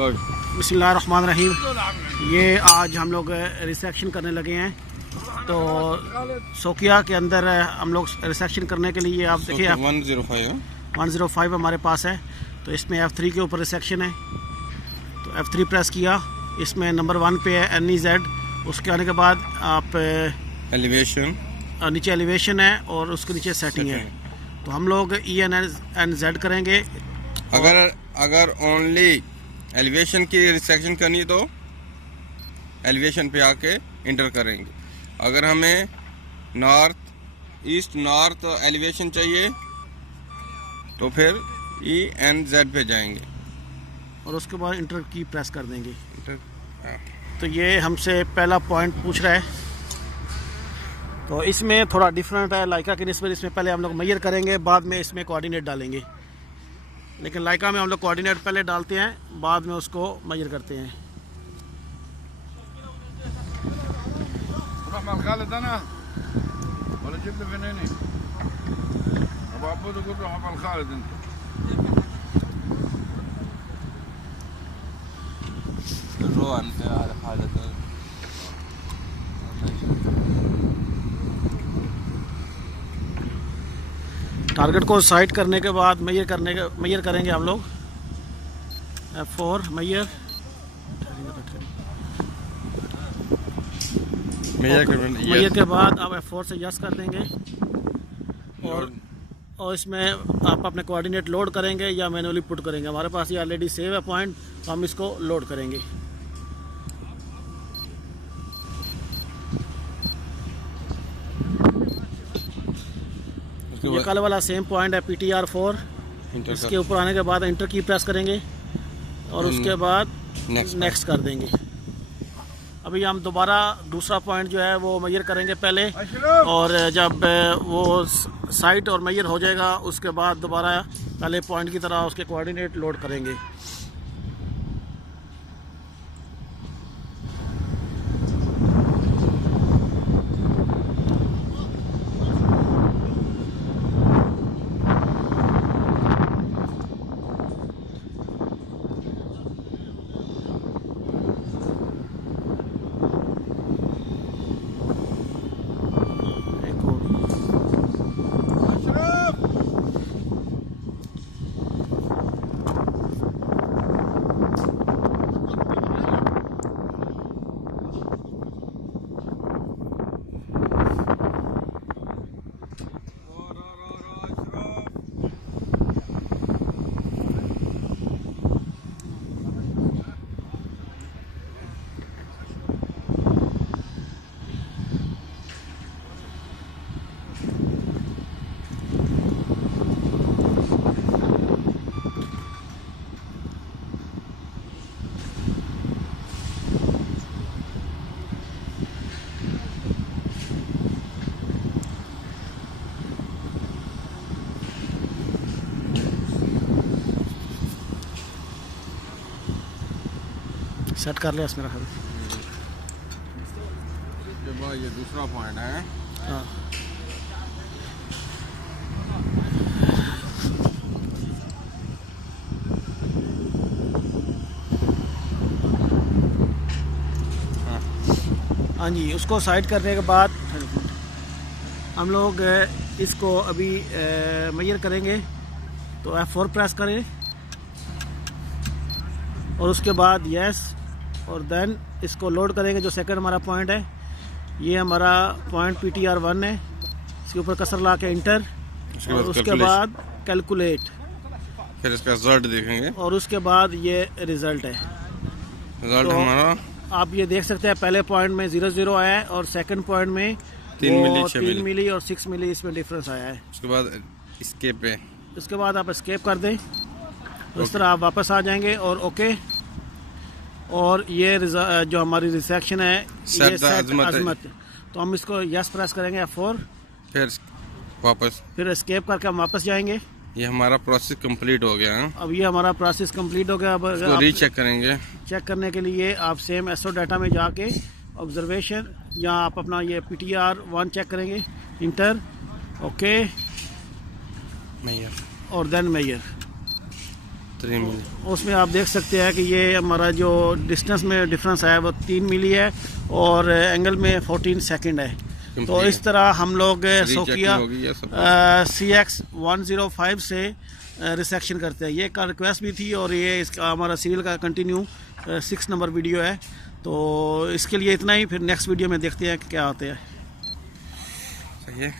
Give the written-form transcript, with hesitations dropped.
बिस्मिल्लाहिर्रहमानिर्रहीम। ये आज हम लोग रिसेक्शन करने लगे हैं। तो सोकिया के अंदर हम लोग रिसेक्शन करने के लिए आप देखिए 105 हमारे पास है। तो इसमें F3 के ऊपर रिसेक्शन है। तो F3 प्रेस किया, इसमें नंबर 1 पे है NEZ। उसके आने के बाद आप एलिवेशन, नीचे एलिवेशन है और उसके नीचे सेटिंग है। तो हम लोग ENZ करेंगे। अगर ओनली एलिवेशन की रिसेक्शन करनी है तो एलिवेशन पे आके इंटर करेंगे। अगर हमें नॉर्थ एलिवेशन चाहिए तो फिर ENZ पे जाएंगे और उसके बाद इंटर की प्रेस कर देंगे। तो ये हमसे पहला पॉइंट पूछ रहा है। तो इसमें थोड़ा डिफरेंट है लाइका की निस्बत। इसमें पहले हम लोग मेजर करेंगे, बाद में इसमें कोऑर्डिनेट डालेंगे। लेकिन लाइका में हम लोग कोऑर्डिनेट पहले डालते हैं, बाद में उसको मेजर करते हैं। टारगेट को साइड करने के बाद मेजर करेंगे हम लोग। F4 मेजर के बाद आप F4 से यस कर देंगे और इसमें आप अपने कोऑर्डिनेट लोड करेंगे या मैनुअली पुट करेंगे। हमारे पास ये ऑलरेडी सेव है पॉइंट, तो हम इसको लोड करेंगे। ये कल वाला सेम पॉइंट है PTR4। इसके ऊपर आने के बाद इंटर की प्रेस करेंगे और उसके बाद नेक्स्ट कर देंगे। अभी हम दोबारा दूसरा पॉइंट जो है वो मेजर करेंगे पहले, और जब वो साइट और मेजर हो जाएगा उसके बाद दोबारा पहले पॉइंट की तरह उसके कोऑर्डिनेट लोड करेंगे। सेट कर लिया इसमें रखा। ये दूसरा पॉइंट है। हाँ, हाँ जी। उसको साइड करने के बाद हम लोग इसको अभी मेजर करेंगे। तो F4 प्रेस करें और उसके बाद यस, और देन इसको लोड करेंगे। जो सेकंड हमारा पॉइंट है, ये हमारा पॉइंट PTR1 है। इसके ऊपर कसर ला के इंटर और उसके बाद कैलकुलेट, फिर इसका रिजल्ट देखेंगे और उसके बाद ये रिजल्ट है। रिजल्ट हमारा आप ये देख सकते हैं, पहले पॉइंट में 0 आया है और सेकंड पॉइंट में 3 मिली और 6 मिली इसमें डिफरेंस आया है। उसके बाद एस्केप पे, उसके बाद आप एस्केप कर दें, उस तरह आप वापस आ जाएंगे और ओके। और ये जो हमारी रिसेक्शन है ये सेट अजमत। तो हम इसको यस प्रेस करेंगे F4, फिर एस्केप करके हम वापस जाएंगे। ये हमारा प्रोसेस कंप्लीट हो गया है। अब ये हमारा प्रोसेस कंप्लीट हो गया। अब रीचेक करेंगे। चेक करने के लिए आप सेम SO डाटा में जाके ऑब्जर्वेशन, या आप अपना ये PTR1 चेक करेंगे, इंटर, ओके, मेजर और देन मेजर। 3 मिली। उसमें आप देख सकते हैं कि ये हमारा जो डिस्टेंस में डिफरेंस है वो 3 मिली है और एंगल में 14 सेकंड है। तो इस तरह हम लोग सोकिया CX105 से रिसेक्शन करते हैं। ये का रिक्वेस्ट भी थी और ये इसका हमारा सीरियल का कंटिन्यू 6 नंबर वीडियो है। तो इसके लिए इतना ही, फिर नेक्स्ट वीडियो में देखते हैं कि क्या आते हैं। सही है।